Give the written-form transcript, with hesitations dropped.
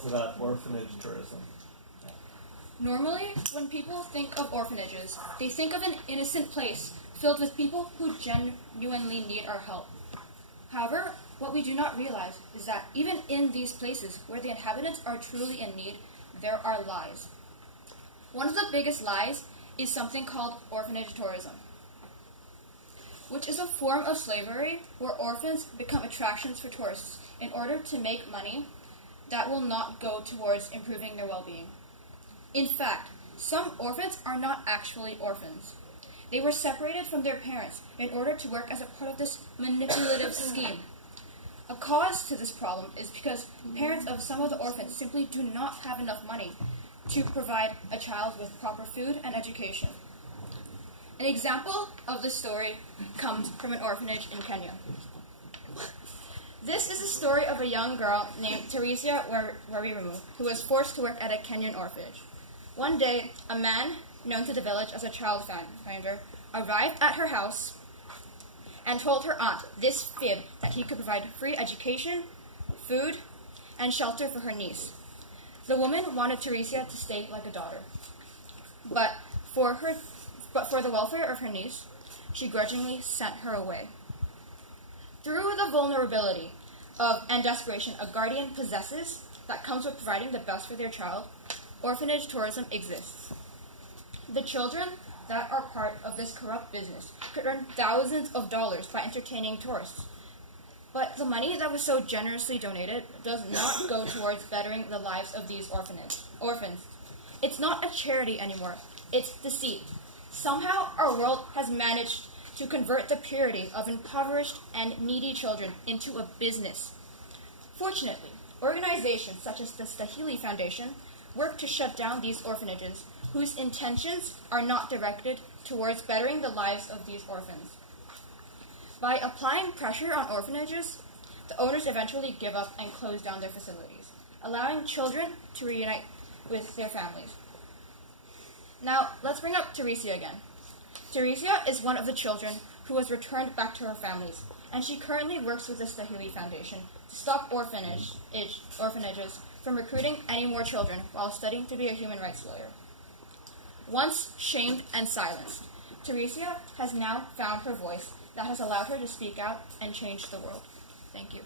us about orphanage tourism? Normally, when people think of orphanages, they think of an innocent place filled with people who genuinely need our help. However, what we do not realize is that even in these places where the inhabitants are truly in need, there are lies. One of the biggest lies is something called orphanage tourism, which is a form of slavery where orphans become attractions for tourists in order to make money that will not go towards improving their well-being. In fact, some orphans are not actually orphans. They were separated from their parents in order to work as a part of this manipulative scheme. A cause to this problem is because parents of some of the orphans simply do not have enough money to provide a child with proper food and education. An example of this story comes from an orphanage in Kenya. This is a story of a young girl named Teresia Warirumu, who was forced to work at a Kenyan orphanage. One day, a man known to the village as a child finder arrived at her house and told her aunt this fib that he could provide free education, food, and shelter for her niece. The woman wanted Teresia to stay like a daughter. But for the welfare of her niece, she grudgingly sent her away. Through the vulnerability and desperation a guardian possesses that comes with providing the best for their child, orphanage tourism exists. The children that are part of this corrupt business could earn thousands of dollars by entertaining tourists. But the money that was so generously donated does not go towards bettering the lives of these orphans. It's not a charity anymore. It's deceit. Somehow our world has managed to convert the purity of impoverished and needy children into a business. Fortunately, organizations such as the Stahili Foundation work to shut down these orphanages whose intentions are not directed towards bettering the lives of these orphans. By applying pressure on orphanages, the owners eventually give up and close down their facilities, allowing children to reunite with their families. Now, let's bring up Teresia again. Teresia is one of the children who was returned back to her families, and she currently works with the Stahili Foundation to stop orphanages from recruiting any more children while studying to be a human rights lawyer. Once shamed and silenced, Teresia has now found her voice that has allowed her to speak out and change the world. Thank you.